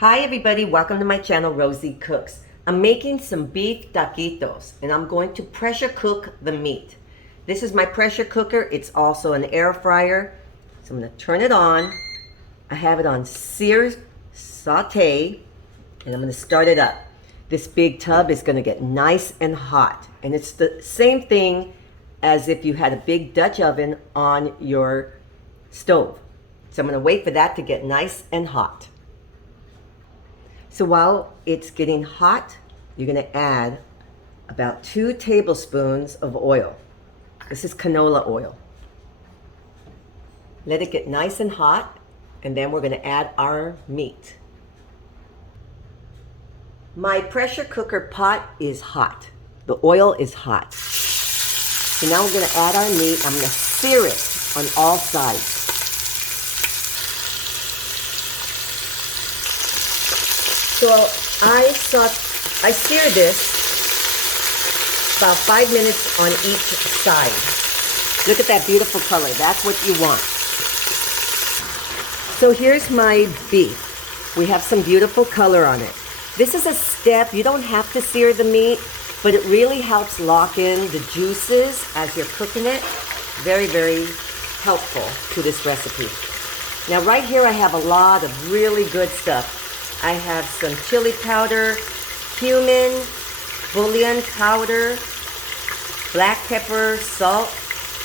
Hi everybody, welcome to my channel, Rosie Cooks. I'm making some beef taquitos and I'm going to pressure cook the meat. This is my pressure cooker. It's also an air fryer. So I'm going to turn it on. I have it on sear saute and I'm going to start it up. This big tub is going to get nice and hot, and it's the same thing as if you had a big Dutch oven on your stove. So I'm going to wait for that to get nice and hot. So while it's getting hot, you're going to add about 2 tablespoons of oil. This is canola oil. Let it get nice and hot, and then we're going to add our meat. My pressure cooker pot is hot. The oil is hot. So now we're going to add our meat. I'm going to sear it on all sides. So I sear this about 5 minutes on each side. Look at that beautiful color. That's what you want. So here's my beef. We have some beautiful color on it. This is a step. You don't have to sear the meat, but it really helps lock in the juices as you're cooking it. Very, very helpful to this recipe. Now right here I have a lot of really good stuff. I have some chili powder, cumin, bullion powder, black pepper, salt,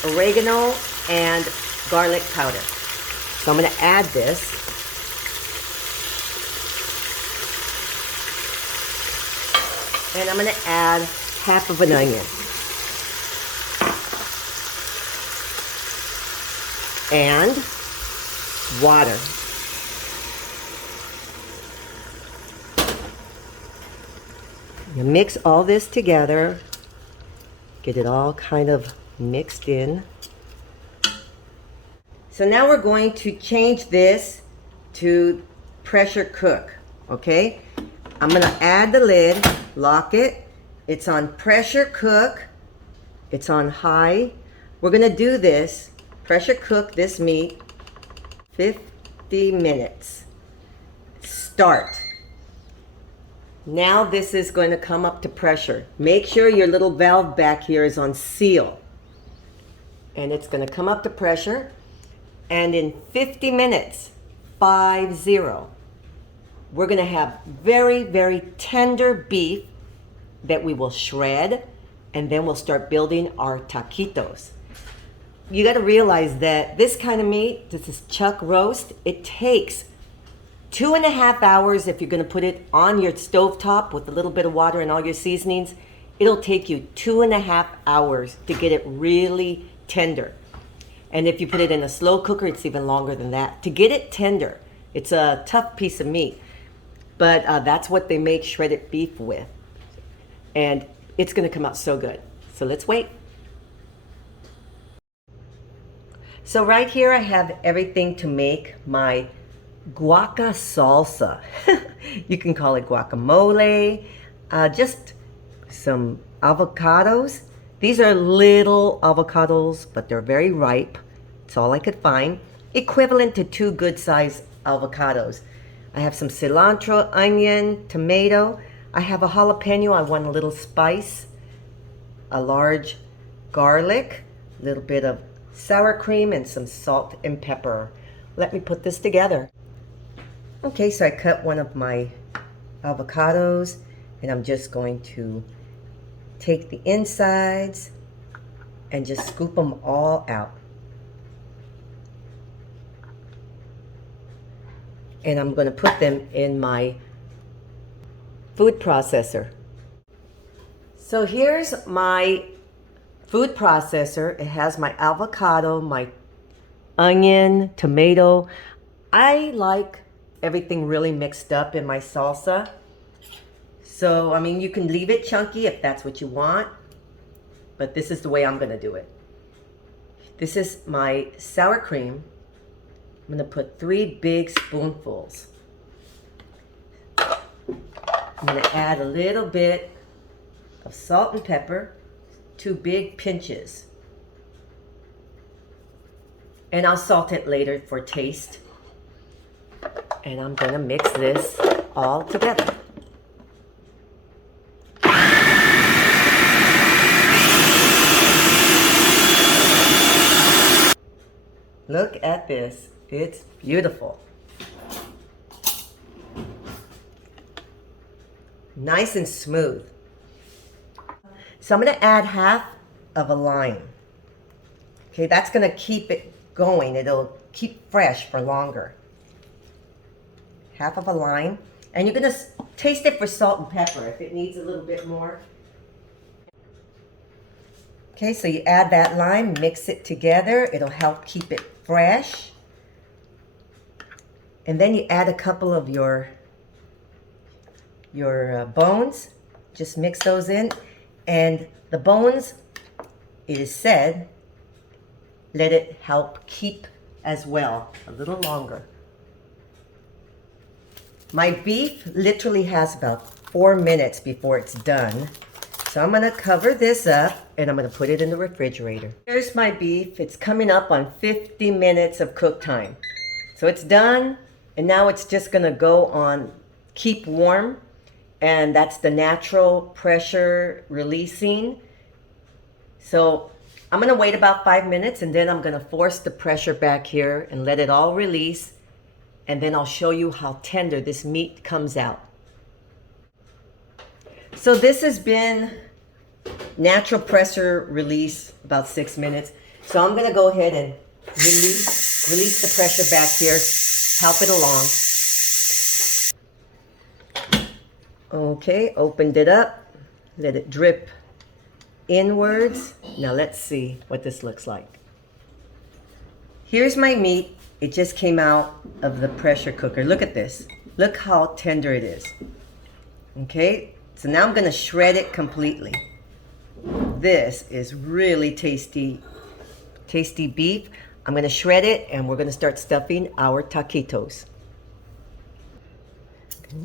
oregano, and garlic powder. So I'm going to add this. And I'm going to add half of an onion. And water. You mix all this together, get it all kind of mixed in. So now we're going to change this to pressure cook, okay? I'm gonna add the lid, lock it. It's on pressure cook, it's on high. We're gonna do this, pressure cook this meat, 50 minutes. Start. Now this is going to come up to pressure. Make sure your little valve back here is on seal. And it's going to come up to pressure. And in 50 minutes, 50, we're going to have very, very tender beef that we will shred. And then we'll start building our taquitos. You got to realize that this kind of meat, this is chuck roast, it takes 2.5 hours if you're going to put it on your stovetop with a little bit of water and all your seasonings. It'll take you 2.5 hours to get it really tender. And if you put it in a slow cooker, it's even longer than that. To get it tender, it's a tough piece of meat, but that's what they make shredded beef with. And it's going to come out so good. So let's wait. So right here I have everything to make my Guaca-salsa. You can call it guacamole. Just some avocados. These are little avocados, but they're very ripe. It's all I could find. Equivalent to 2 good-sized avocados. I have some cilantro, onion, tomato. I have a jalapeno. I want a little spice. A large garlic. A little bit of sour cream and some salt and pepper. Let me put this together. Okay, so I cut one of my avocados and I'm just going to take the insides and just scoop them all out. And I'm going to put them in my food processor. So here's my food processor. It has my avocado, my onion, tomato. I like everything really mixed up in my salsa. So, I mean, you can leave it chunky if that's what you want, but this is the way I'm going to do it. This is my sour cream. I'm going to put 3 big spoonfuls. I'm going to add a little bit of salt and pepper, 2 big pinches. And I'll salt it later for taste. And I'm gonna mix this all together. Look at this. It's beautiful. Nice and smooth. So I'm going to add half of a lime. Okay, that's going to keep it going. It'll keep fresh for longer. Half of a lime. And you're going to taste it for salt and pepper if it needs a little bit more. Okay, so you add that lime, mix it together. It'll help keep it fresh. And then you add a couple of your bones. Just mix those in. And the bones, it is said, let it help keep as well a little longer. My beef literally has about 4 minutes before it's done. So I'm gonna cover this up and I'm gonna put it in the refrigerator. Here's my beef. It's coming up on 50 minutes of cook time. So it's done, and now it's just gonna go on keep warm, and that's the natural pressure releasing. So I'm gonna wait about 5 minutes, and then I'm gonna force the pressure back here and let it all release, and then I'll show you how tender this meat comes out. So this has been natural pressure release about 6 minutes. So I'm gonna go ahead and release the pressure back here, help it along. Okay, opened it up, let it drip inwards. Now let's see what this looks like. Here's my meat. It just came out of the pressure cooker. Look at this. Look how tender it is. Okay, so now I'm gonna shred it completely. This is really tasty beef. I'm gonna shred it and we're gonna start stuffing our taquitos.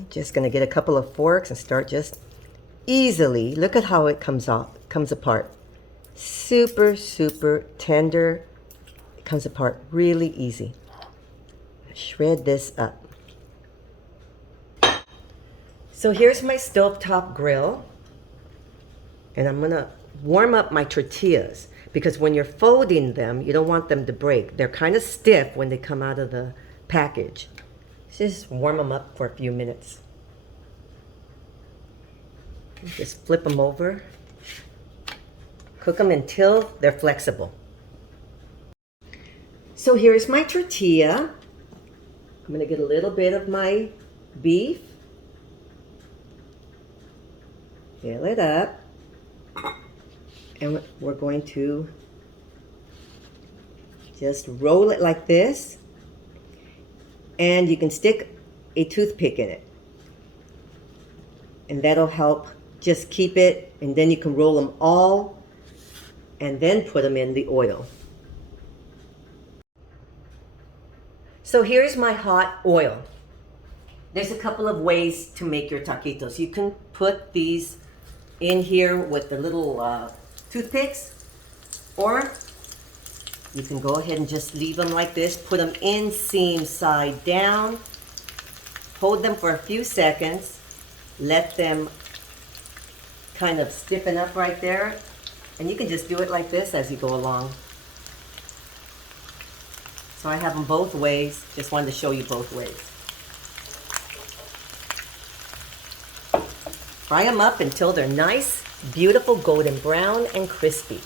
Just gonna get a couple of forks and start just easily. Look at how it comes apart. Super, super tender. It comes apart really easy. Shred this up. So here's my stovetop grill, and I'm gonna warm up my tortillas, because when you're folding them, you don't want them to break. They're kind of stiff when they come out of the package. Just warm them up for a few minutes. Just flip them over. Cook them until they're flexible. So here's my tortilla. I'm gonna get a little bit of my beef. Fill it up. And we're going to just roll it like this. And you can stick a toothpick in it. And that'll help just keep it. And then you can roll them all and then put them in the oil. So here's my hot oil. There's a couple of ways to make your taquitos. You can put these in here with the little toothpicks, or you can go ahead and just leave them like this. Put them in seam side down. Hold them for a few seconds. Let them kind of stiffen up right there. And you can just do it like this as you go along. So I have them both ways. Just wanted to show you both ways. Fry them up until they're nice, beautiful golden brown and crispy.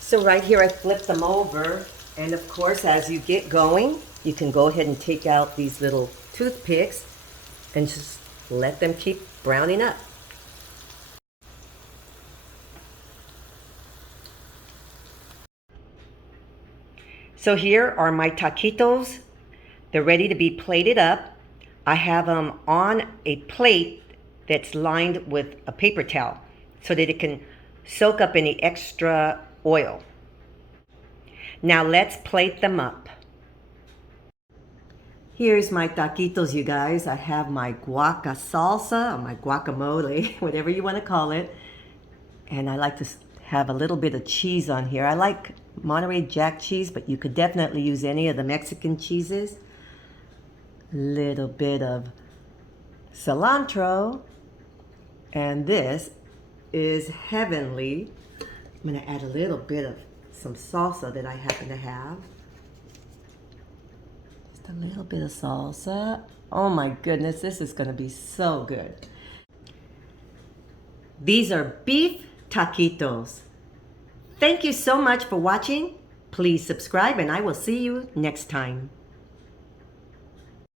So right here I flip them over, and of course as you get going, you can go ahead and take out these little toothpicks and just let them keep browning up. So here are my taquitos. They're ready to be plated up. I have them on a plate that's lined with a paper towel so that it can soak up any extra oil. Now let's plate them up. Here's my taquitos, you guys. I have my Guaca-salsa, or my guacamole, whatever you want to call it. And I like to have a little bit of cheese on here. I like Monterey Jack cheese, but you could definitely use any of the Mexican cheeses. little bit of cilantro, and this is heavenly. I'm gonna add a little bit of some salsa that I happen to have. Just a little bit of salsa. Oh my goodness, this is gonna be so good. These are beef taquitos. Thank you so much for watching. Please subscribe and I will see you next time.